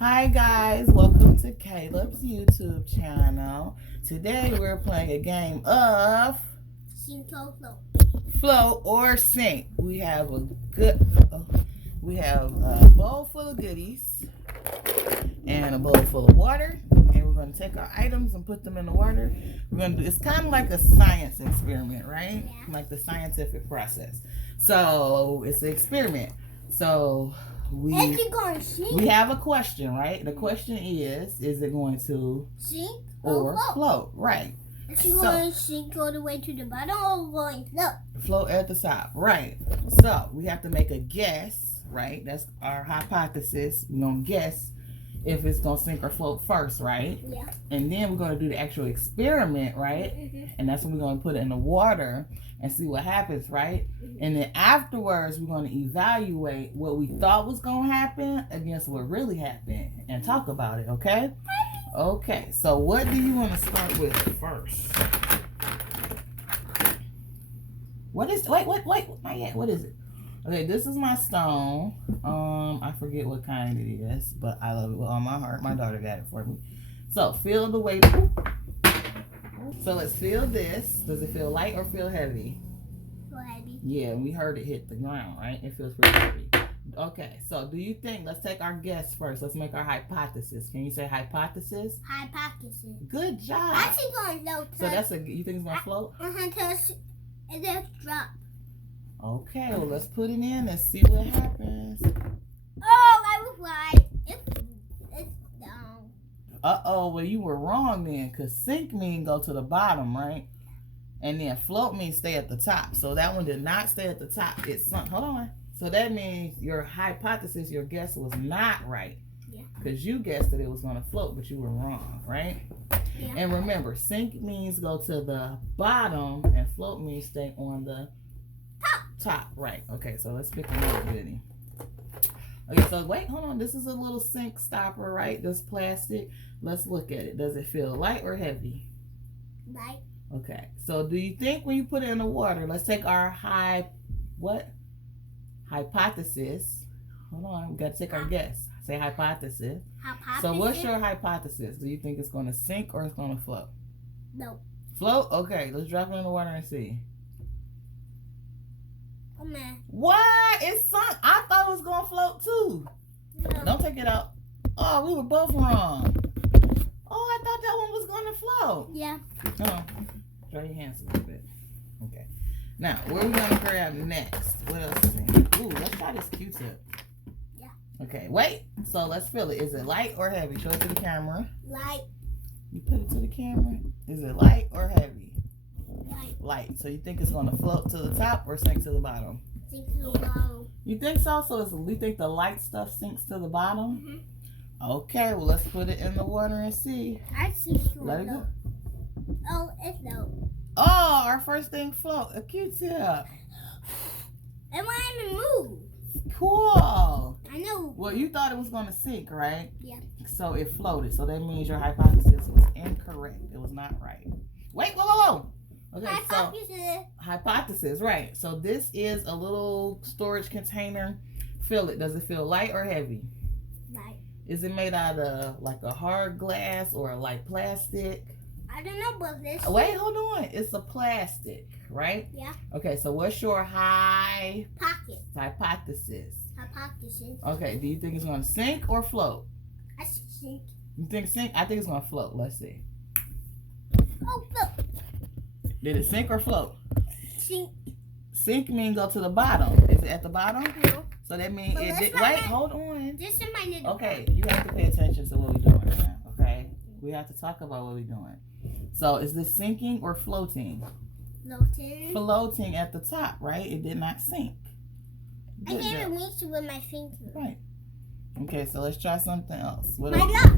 Hi guys, welcome to Caleb's YouTube channel. Today we're playing a game of float or sink. We have a bowl full of goodies and a bowl full of water, and we're going to take our items and put them in the water. It's kind of like a science experiment, right? Yeah. Like the scientific process. So it's an experiment. So we have a question, right? The question is it going to sink or float? Right. Is it going to sink all the way to the bottom or going to float? Float at the top, right. So we have to make a guess, right? That's our hypothesis. We're going to guess if it's going to sink or float first, right? Yeah. And then we're going to do the actual experiment, right? Mm-hmm. And that's when we're going to put it in the water and see what happens, right? Mm-hmm. And then afterwards, we're going to evaluate what we thought was going to happen against what really happened and talk about it, okay? Okay, so what do you want to start with first? Wait, not yet. What is it? Okay, this is my stone. I forget what kind it is, but I love it with all my heart. My daughter got it for me. So, feel the weight. So, let's feel this. Does it feel light or feel heavy? Feel heavy. Yeah, we heard it hit the ground, right? It feels pretty heavy. Okay, so do you think, let's take our guess first. Let's make our hypothesis. Can you say hypothesis? Hypothesis. Good job. Actually going to float. So, you think it's going to float? And then drop. Okay, well, let's put it in and see what happens. Oh, I was right. It's down. Uh-oh, well, you were wrong then, because sink means go to the bottom, right? And then float means stay at the top. So that one did not stay at the top. It sunk. Hold on. So that means your hypothesis, your guess was not right. Yeah. Because you guessed that it was going to float, but you were wrong, right? Yeah. And remember, sink means go to the bottom, and float means stay on the top, right. Okay, so let's pick another goodie. Okay, so wait, hold on. This is a little sink stopper, right? This plastic. Let's look at it. Does it feel light or heavy? Light. Okay, so do you think when you put it in the water, let's take our hypothesis. Hold on, we got to take our guess. Say hypothesis. Hypothesis. So what's your hypothesis? Do you think it's going to sink or it's going to float? No. Float? Okay, let's drop it in the water and see. Oh, man. What? It sunk. I thought it was going to float too. No. Don't take it out. Oh, we were both wrong. Oh, I thought that one was going to float. Yeah. Oh, dry your hands a little bit. Okay. Now, where are we going to grab next? What else is in? Ooh, let's try this Q-tip. Yeah. Okay, wait. So let's feel it. Is it light or heavy? Show it to the camera. Light. You put it to the camera. Is it light or heavy? Light. Light. So you think it's going to float to the top or sink to the bottom? Sink to the bottom. You think so? So we think the light stuff sinks to the bottom? Mm-hmm. Okay, well, let's put it in the water and see. I see. Let it go. Oh, it's no. Oh, our first thing float. A Q-tip. And why didn't move? Cool. I know. Well, you thought it was going to sink, right? Yeah. So it floated. So that means your hypothesis was incorrect. It was not right. Wait, whoa. Okay, hypothesis, right. So this is a little storage container. Feel it. Does it feel light or heavy? Light. Is it made out of like a hard glass or like plastic? I don't know about this. Wait, hold on. It's a plastic, right? Yeah. Okay, so what's your Pocket. hypothesis? Hypothesis. Okay, do you think it's going to sink or float? I sink. You think sink? I think it's going to float. Let's see. Oh, float. Did it sink or float? Sink. Sink means go to the bottom. Is it at the bottom? No. So that means But it did. let's Wait, not- hold on. This is my little. Okay, you have to pay attention to what we're doing right now. Okay, we have to talk about what we're doing. So is this sinking or floating? Floating. Floating at the top, right? It did not sink. I Good can't job. even reach it with my finger. Right. Okay, so let's try something else. What My else? luck.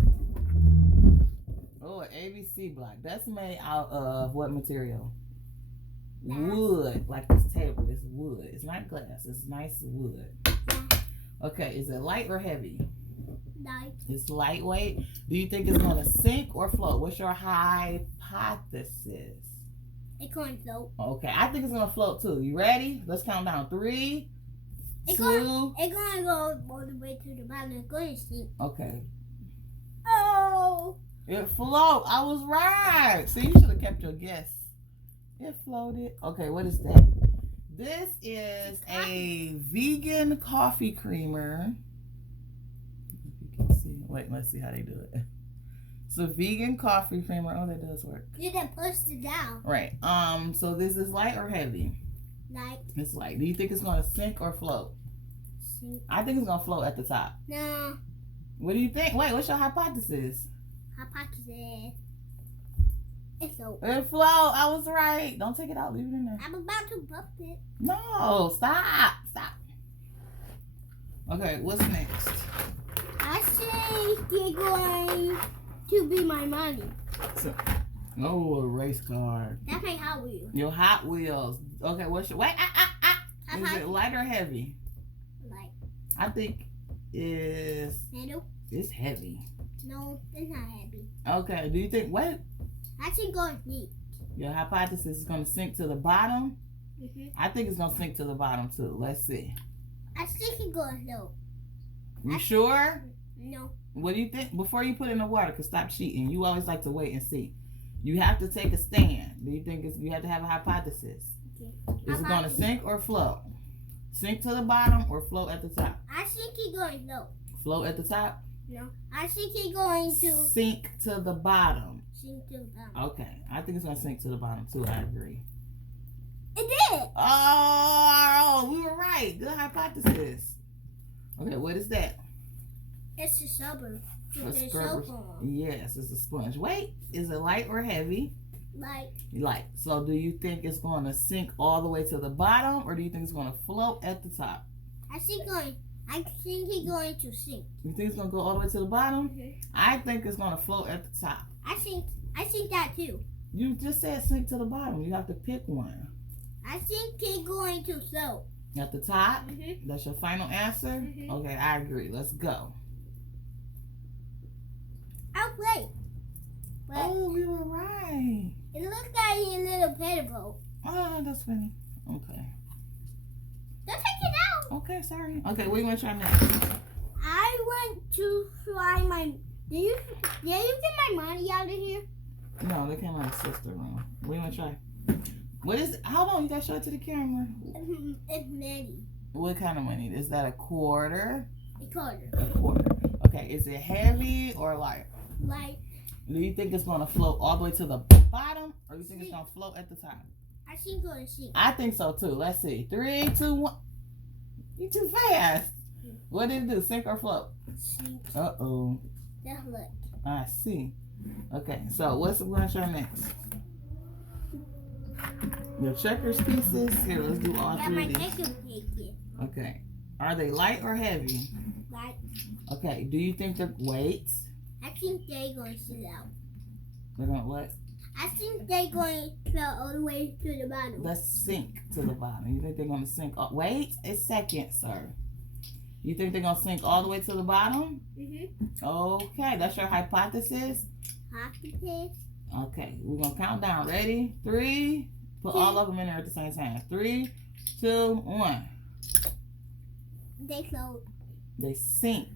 Oh, an ABC block. That's made out of what material? Glass. Wood. Like this table. It's wood. It's not glass. It's nice wood. Okay, is it light or heavy? Light. It's lightweight. Do you think it's going to sink or float? What's your hypothesis? It's going to float. Okay, I think it's going to float too. You ready? Let's count down. 3, It's 2. going to go all the way to the bottom. It's going to sink. Okay. It float. I was right. See, you should have kept your guess. It floated. Okay, what is that? This is a vegan coffee creamer. You can see. Wait, let's see how they do it. It's a vegan coffee creamer. Oh, that does work. You can push it down. Right. So this is light or heavy? Light. It's light. Do you think it's gonna sink or float? Sink. I think it's gonna float at the top. No. What do you think? Wait, what's your hypothesis? Hypothesis. It's so. It float. I was right. Don't take it out. Leave it in there. I'm about to bust it. No, stop. Stop. Okay, what's next? I think you're going to be my money. Oh, a race car. That's my Hot Wheels. Your Hot Wheels. Okay, what's your... Wait, Is it light or heavy? Light. I think it's... Middle? It's heavy. No, it's not heavy. Okay, do you think... Wait. I think going deep. Your hypothesis is going to sink to the bottom? Mm-hmm. I think it's going to sink to the bottom, too. Let's see. I think it's going low. You sure? No. What do you think? Before you put it in the water, because stop cheating. You always like to wait and see. You have to take a stand. Do you think you have to have a hypothesis? Okay. Is it going to sink or float? Sink to the bottom or float at the top? I think it's going low. Float at the top? No. I think it's going to sink to the bottom. sink to the bottom. Okay. I think it's going to sink to the bottom, too. I agree. It did. Oh, we were right. Good hypothesis. Okay, what is that? It's a scrubber. A scrubber. Yes, it's a sponge. Wait, is it light or heavy? Light. Light. So do you think it's going to sink all the way to the bottom, or do you think it's going to float at the top? I think it's going to sink. You think it's going to go all the way to the bottom? Mm-hmm. I think it's going to float at the top. I think that too. You just said sink to the bottom. You have to pick one. I think it's going to float. At the top? Mm-hmm. That's your final answer? Mm-hmm. Okay, I agree. Let's go. Oh, wait. Oh, we were right. It looks like a little pedal boat. Oh, that's funny. Okay. Don't take it out. Okay, sorry. Okay, what do you want to try next? I want to try my... Did you get my money out of here? No, they came out of sister room. What do you want to try? What is it? Hold on, you got to show it to the camera. It's money. What kind of money? Is that a quarter? A quarter. A quarter. Okay, is it heavy or light? Light. Do you think it's going to float all the way to the bottom, or do you think it's going to float at the top? I think it's going to sink. I think so too. Let's see. 3, 2, 1. You too fast. What did it do? Sink or float? Sink. Uh-oh. That's look. I see. Okay, so what's we're going to try next? Your checkers pieces? Here, let's do all three of these. Okay. Are they light or heavy? Light. Okay. Do you think they're weights? I think they're going to sit out. They're going to what? I think they're going to float all the way to the bottom. Let's sink to the bottom. You think they're going to sink? Wait a second, sir. You think they're going to sink all the way to the bottom? Mm-hmm. Okay. That's your hypothesis? Hypothesis. Okay. We're going to count down. Ready? 3. Put all of them in there at the same time. 3, 2, 1. They float. They sink.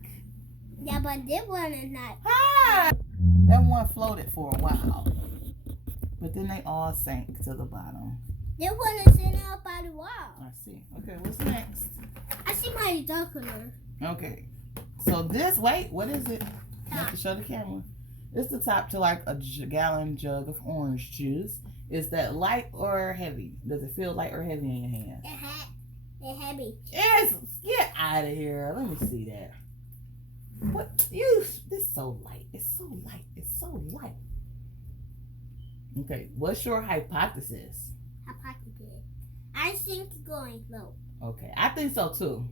Yeah, but this one is not. Ah! That one floated for a while. But then they all sank to the bottom. This one is sitting up by the wall. I see. Okay, what's next? I see my darker. Okay. So this, wait, what is it? You have to show the camera. It's the top to like a gallon jug of orange juice. Is that light or heavy? Does it feel light or heavy in your hand? It's heavy. Yes! Get out of here. Let me see that. What? This is so light. It's so light. It's so light. Okay, what's your hypothesis? Hypothesis. I think it's going low. Okay, I think so too.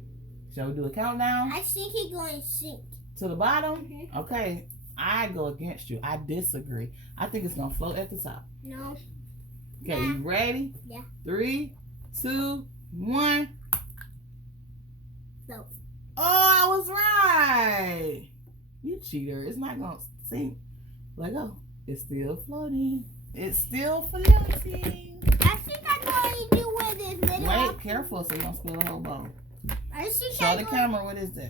Shall we do a countdown? I think it's going to sink. To the bottom? Mm-hmm. Okay, I go against you. I disagree. I think it's going to float at the top. No. Okay, Yeah. you ready? Yeah. 3, 2, 1. Float. Oh, I was right. You cheater. It's not going to sink. Let go. It's still floating. It's still floating. I think I'm going to do with this little. Wait, careful so you don't spill the whole bowl. I think Show the camera. What is that?